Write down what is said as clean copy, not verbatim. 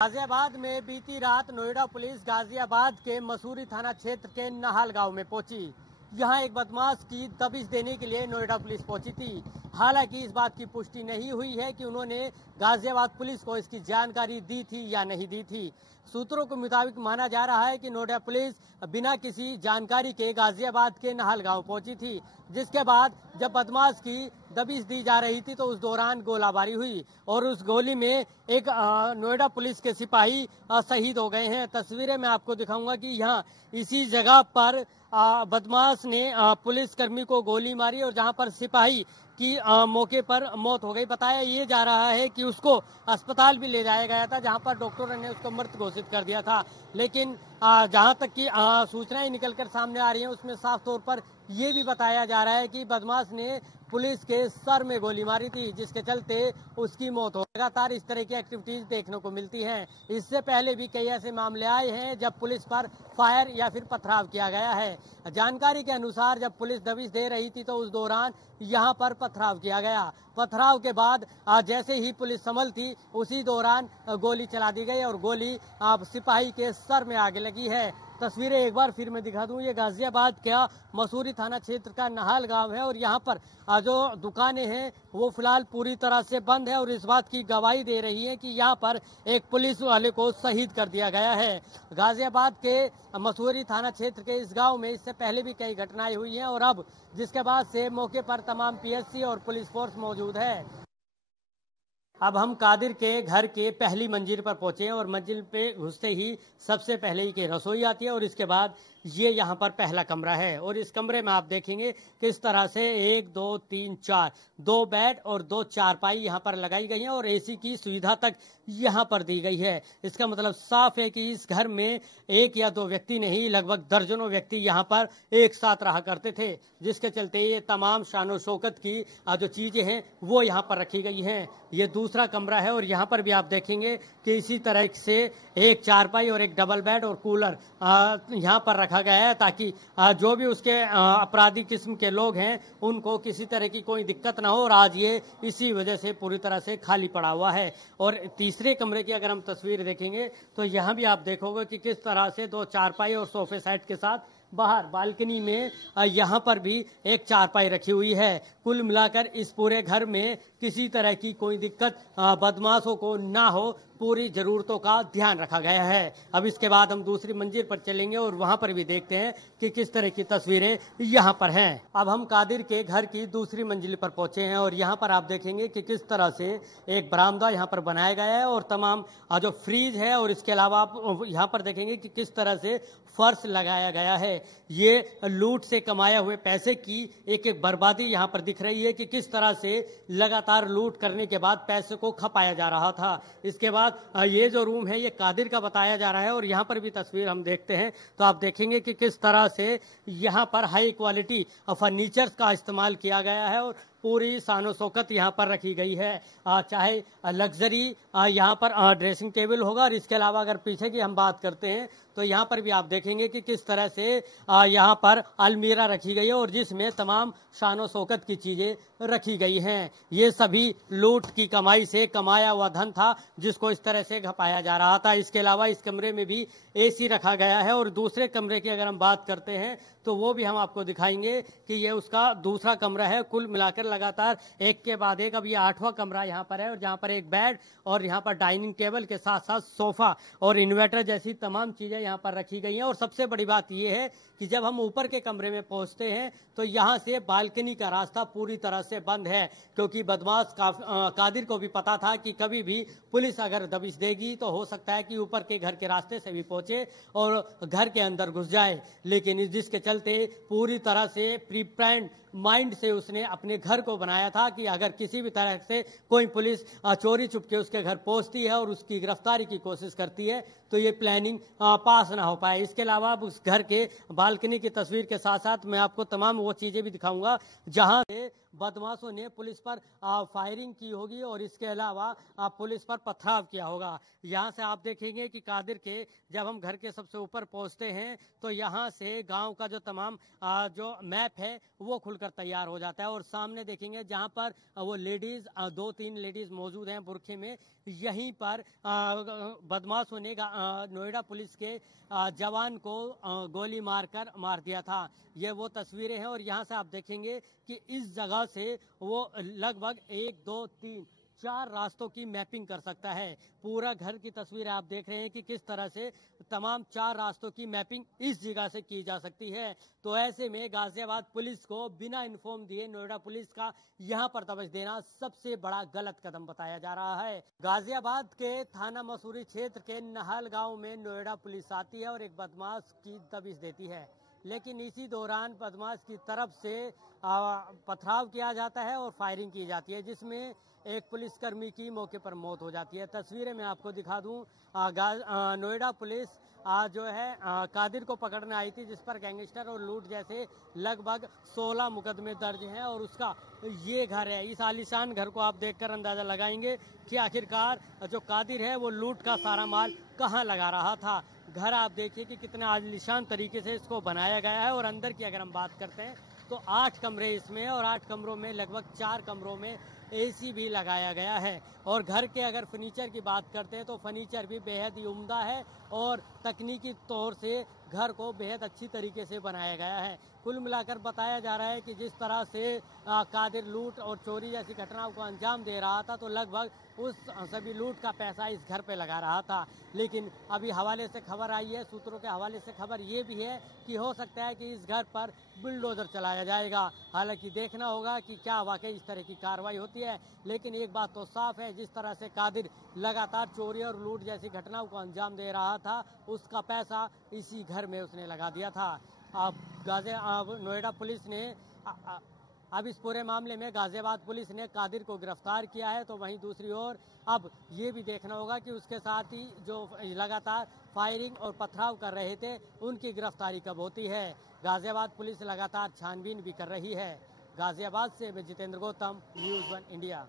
गाजियाबाद में बीती रात नोएडा पुलिस गाजियाबाद के मसूरी थाना क्षेत्र के नहाल गांव में पहुंची। यहां एक बदमाश की दबिश देने के लिए नोएडा पुलिस पहुंची थी। हालांकि इस बात की पुष्टि नहीं हुई है कि उन्होंने गाजियाबाद पुलिस को इसकी जानकारी दी थी या नहीं दी थी। सूत्रों के मुताबिक माना जा रहा है कि नोएडा पुलिस बिना किसी जानकारी के गाजियाबाद के नहाल गांव पहुंची थी, जिसके बाद जब बदमाश की दबिश दी जा रही थी तो उस दौरान गोलाबारी हुई और उस गोली में एक नोएडा पुलिस के सिपाही शहीद हो गए हैं। तस्वीरें मैं आपको दिखाऊंगा कि यहाँ इसी जगह पर बदमाश ने पुलिसकर्मी को गोली मारी और जहां पर सिपाही की मौके पर मौत हो गई। बताया ये जा रहा है कि उसको अस्पताल भी ले जाया गया था, जहां पर डॉक्टरों ने उसको मृत घोषित कर दिया था। लेकिन जहां तक की सूचनाएं निकलकर सामने आ रही हैं उसमें साफ तौर पर ये भी बताया जा रहा है कि बदमाश ने पुलिस के सर में गोली मारी थी, जिसके चलते उसकी मौत हो। लगातार इस तरह की एक्टिविटीज देखने को मिलती हैं। इससे पहले भी कई ऐसे मामले आए हैं जब पुलिस पर फायर या फिर पथराव किया गया है। जानकारी के अनुसार जब पुलिस दबिश दे रही थी तो उस दौरान यहां पर पथराव किया गया। पथराव के बाद जैसे ही पुलिस संभल थी उसी दौरान गोली चला दी गई और गोली सिपाही के सर में आगे लगी है। तस्वीरें एक बार फिर मैं दिखा दूं, ये गाजियाबाद का मसूरी थाना क्षेत्र का नहाल गांव है और यहाँ पर जो दुकानें हैं वो फिलहाल पूरी तरह से बंद है और इस बात की गवाही दे रही है कि यहाँ पर एक पुलिस वाले को शहीद कर दिया गया है। गाजियाबाद के मसूरी थाना क्षेत्र के इस गांव में इससे पहले भी कई घटनाएं हुई हैं और अब जिसके बाद से मौके पर तमाम पीएससी और पुलिस फोर्स मौजूद है। अब हम कादिर के घर के पहली मंजिल पर पहुंचे हैं और मंजिल पे घुसते ही सबसे पहले ही की रसोई आती है और इसके बाद ये यहाँ पर पहला कमरा है और इस कमरे में आप देखेंगे किस तरह से 1 2 3 4 2 बेड और 2 चारपाई यहाँ पर लगाई गई है और एसी की सुविधा तक यहाँ पर दी गई है। इसका मतलब साफ है कि इस घर में एक या दो व्यक्ति नहीं, लगभग दर्जनों व्यक्ति यहाँ पर एक साथ रहा करते थे, जिसके चलते ये तमाम शानो शौकत की जो चीजें हैं वो यहाँ पर रखी गई हैं। ये दूसरा कमरा है और यहाँ पर भी आप देखेंगे कि इसी तरह से एक चारपाई और एक डबल बेड और कूलर यहाँ पर रखा गया है ताकि जो भी उसके अपराधी किस्म के लोग हैं उनको किसी तरह की कोई दिक्कत ना हो और आज ये इसी वजह से पूरी तरह से खाली पड़ा हुआ है। और तीसरे कमरे की अगर हम तस्वीर देखेंगे तो यहाँ भी आप देखोगे कि किस तरह से 2 चारपाई और सोफे सेट के साथ बाहर बालकनी में यहाँ पर भी एक चारपाई रखी हुई है। कुल मिलाकर इस पूरे घर में किसी तरह की कोई दिक्कत बदमाशों को ना हो, पूरी जरूरतों का ध्यान रखा गया है। अब इसके बाद हम दूसरी मंजिल पर चलेंगे और वहां पर भी देखते हैं कि किस तरह की तस्वीरें यहाँ पर हैं। अब हम कादिर के घर की दूसरी मंजिल पर पहुंचे हैं और यहाँ पर आप देखेंगे कि किस तरह से एक बरामदा यहाँ पर बनाया गया है और तमाम जो फ्रीज है और इसके अलावा आप यहाँ पर देखेंगे कि किस तरह से फर्श लगाया गया है। ये लूट से कमाए हुए पैसे की एक एक बर्बादी यहाँ पर दिख रही है कि किस तरह से लगातार लूट करने के बाद पैसे को खपाया जा रहा था। इसके बाद ये जो रूम है ये कादिर का बताया जा रहा है और यहाँ पर भी तस्वीर हम देखते हैं तो आप देखेंगे कि किस तरह से यहाँ पर हाई क्वालिटी फर्नीचर्स का इस्तेमाल किया गया है और पूरी शानो शौकत यहाँ पर रखी गई है। चाहे लग्जरी यहाँ पर ड्रेसिंग टेबल होगा और इसके अलावा अगर पीछे की हम बात करते हैं तो यहाँ पर भी आप देखेंगे कि किस तरह से यहाँ पर अलमीरा रखी गई है और जिसमें तमाम शानो शौकत की चीजें रखी गई हैं। ये सभी लूट की कमाई से कमाया हुआ धन था जिसको इस तरह से खपाया जा रहा था। इसके अलावा इस कमरे में भी एसी रखा गया है और दूसरे कमरे की अगर हम बात करते हैं तो वो भी हम आपको दिखाएंगे कि ये उसका दूसरा कमरा है। कुल मिलाकर लगातार एक के बाद एक अब ये 8वां कमरा यहाँ पर है और जहाँ पर एक बेड और यहाँ पर डाइनिंग टेबल के साथ साथ सोफा और इन्वर्टर जैसी तमाम चीजें यहाँ पर रखी गई हैं। और सबसे बड़ी बात यह है कि जब हम ऊपर के कमरे में पहुंचते हैं तो यहाँ से बालकनी का रास्ता पूरी तरह से बंद है, क्योंकि बदमाश कादिर को भी पता था कि कभी भी पुलिस अगर दबिश देगी तो हो सकता है कि ऊपर के घर के रास्ते से भी पहुंचे और घर के अंदर घुस जाए। लेकिन जिसके चलते पूरी तरह से प्री प्लान्ड माइंड से उसने अपने घर को बनाया था कि अगर किसी भी तरह से कोई पुलिस चोरी चुपके उसके घर पहुंचती है और उसकी गिरफ्तारी की कोशिश करती है तो ये प्लानिंग पास ना हो पाए। इसके अलावा अब उस घर के बालकनी की तस्वीर के साथ साथ मैं आपको तमाम वो चीजें भी दिखाऊंगा जहां से बदमाशों ने पुलिस पर फायरिंग की होगी और इसके अलावा पुलिस पर पथराव किया होगा। यहाँ से आप देखेंगे कि कादिर के जब हम घर के सबसे ऊपर पहुंचते हैं तो यहाँ से गांव का जो तमाम जो मैप है वो खुलकर तैयार हो जाता है और सामने देखेंगे जहाँ पर वो लेडीज 2-3 लेडीज मौजूद हैं बुरखे में, यहीं पर बदमाशों ने नोएडा पुलिस के जवान को गोली मारकर मार दिया था। ये वो तस्वीरें हैं और यहाँ से आप देखेंगे कि इस जगह से वो लगभग 1, 2, 3, 4 रास्तों की मैपिंग कर सकता है। पूरा घर की तस्वीर आप देख रहे हैं कि किस तरह से तमाम 4 रास्तों की मैपिंग इस जगह से की जा सकती है। तो ऐसे में गाजियाबाद पुलिस को बिना इन्फॉर्म दिए नोएडा पुलिस का यहाँ पर दबिश देना सबसे बड़ा गलत कदम बताया जा रहा है। गाजियाबाद के थाना मसूरी क्षेत्र के नहल गांव में नोएडा पुलिस आती है और एक बदमाश की दबिश देती है, लेकिन इसी दौरान बदमाश की तरफ से पथराव किया जाता है और फायरिंग की जाती है, जिसमें एक पुलिसकर्मी की मौके पर मौत हो जाती है। तस्वीरें मैं आपको दिखा दूं, नोएडा पुलिस जो है कादिर को पकड़ने आई थी, जिस पर गैंगस्टर और लूट जैसे लगभग 16 मुकदमे दर्ज हैं और उसका ये घर है। इस आलीशान घर को आप देखकर अंदाजा लगाएंगे कि आखिरकार जो कादिर है वो लूट का सारा माल कहाँ लगा रहा था। घर आप देखिए कि कितना आलीशान तरीके से इसको बनाया गया है और अंदर की अगर हम बात करते हैं तो 8 कमरे इसमें और 8 कमरों में लगभग 4 कमरों में एसी भी लगाया गया है। और घर के अगर फर्नीचर की बात करते हैं तो फर्नीचर भी बेहद ही उम्दा है और तकनीकी तौर से घर को बेहद अच्छी तरीके से बनाया गया है। कुल मिलाकर बताया जा रहा है कि जिस तरह से कादिर लूट और चोरी जैसी घटनाओं को अंजाम दे रहा था तो लगभग उस सभी लूट का पैसा इस घर पे लगा रहा था। लेकिन अभी हवाले से खबर आई है, सूत्रों के हवाले से खबर ये भी है कि हो सकता है कि इस घर पर बुलडोजर चलाया जाएगा। हालांकि देखना होगा कि क्या वाकई इस तरह की कार्रवाई होती है। लेकिन एक बात तो साफ है, जिस तरह से कादिर लगातार चोरी और लूट जैसी घटनाओं को अंजाम दे रहा था, उसका पैसा इसी घर में उसने लगा दिया था। अब नोएडा पुलिस ने अब इस पूरे मामले में गाजियाबाद पुलिस ने कादिर को गिरफ्तार किया है। तो वहीं दूसरी ओर अब ये भी देखना होगा कि उसके साथ ही जो लगातार फायरिंग और पथराव कर रहे थे उनकी गिरफ्तारी कब होती है। गाजियाबाद पुलिस लगातार छानबीन भी कर रही है। गाजियाबाद से मैं जितेंद्र गौतम, न्यूज़ 1 इंडिया।